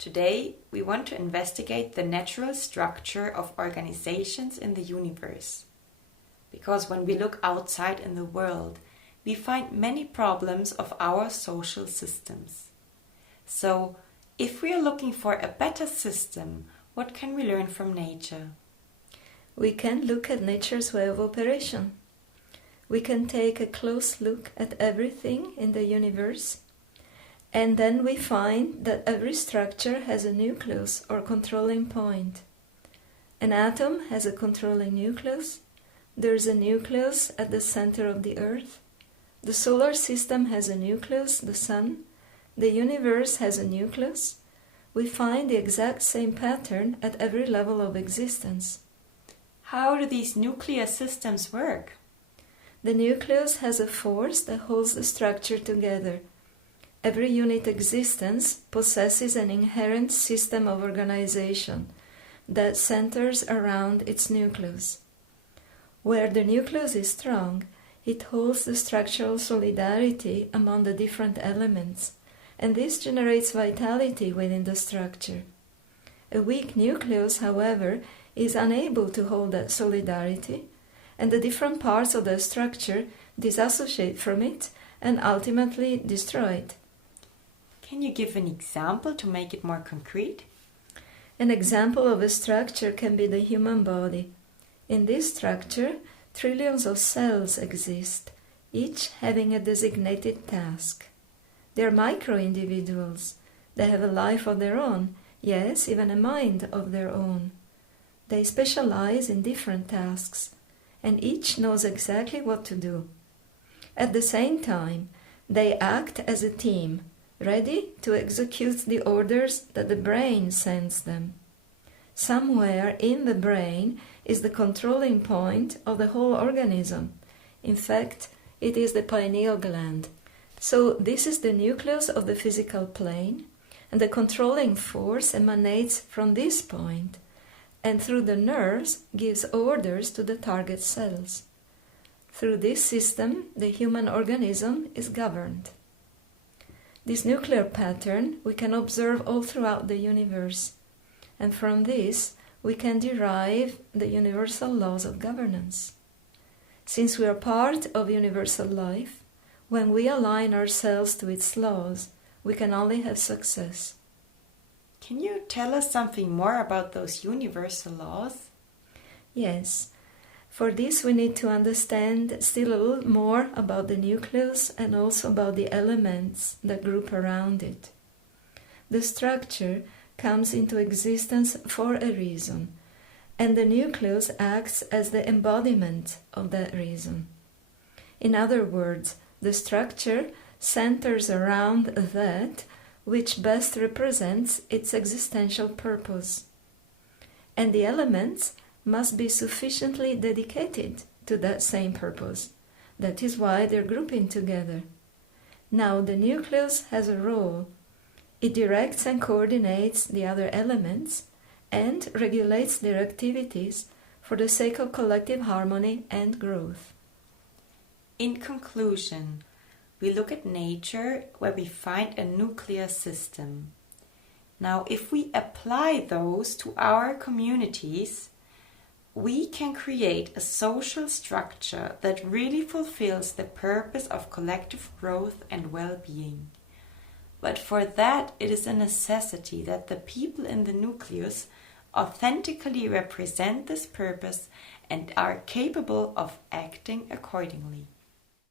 Today, we want to investigate the natural structure of organizations in the universe. Because when we look outside in the world, we find many problems of our social systems. So, if we are looking for a better system, what can we learn from nature? We can look at nature's way of operation. We can take a close look at everything in the universe, and then we find that every structure has a nucleus or controlling point. An atom has a controlling nucleus. There's a nucleus at the center of the Earth. The solar system has a nucleus, the Sun. The universe has a nucleus. We find the exact same pattern at every level of existence. How do these nuclear systems work? The nucleus has a force that holds the structure together. Every unit existence possesses an inherent system of organization that centers around its nucleus. Where the nucleus is strong, it holds the structural solidarity among the different elements, and this generates vitality within the structure. A weak nucleus, however, is unable to hold that solidarity, and the different parts of the structure disassociate from it and ultimately destroy it. Can you give an example to make it more concrete? An example of a structure can be the human body. In this structure, trillions of cells exist, each having a designated task. They are micro-individuals. They have a life of their own, yes, even a mind of their own. They specialize in different tasks, and each knows exactly what to do. At the same time, they act as a team, ready to execute the orders that the brain sends them. Somewhere in the brain is the controlling point of the whole organism. In fact, it is the pineal gland. So this is the nucleus of the physical plane, and the controlling force emanates from this point, and through the nerves gives orders to the target cells. Through this system, the human organism is governed. This nuclear pattern we can observe all throughout the universe, and from this we can derive the universal laws of governance. Since we are part of universal life, when we align ourselves to its laws, we can only have success. Can you tell us something more about those universal laws? Yes. For this we need to understand still a little more about the nucleus and also about the elements that group around it. The structure comes into existence for a reason, and the nucleus acts as the embodiment of that reason. In other words, the structure centers around that which best represents its existential purpose. And the elements must be sufficiently dedicated to that same purpose. That is why they're grouping together. Now the nucleus has a role. It directs and coordinates the other elements and regulates their activities for the sake of collective harmony and growth. In conclusion, we look at nature where we find a nuclear system. Now, if we apply those to our communities, we can create a social structure that really fulfills the purpose of collective growth and well-being. But for that, it is a necessity that the people in the nucleus authentically represent this purpose and are capable of acting accordingly.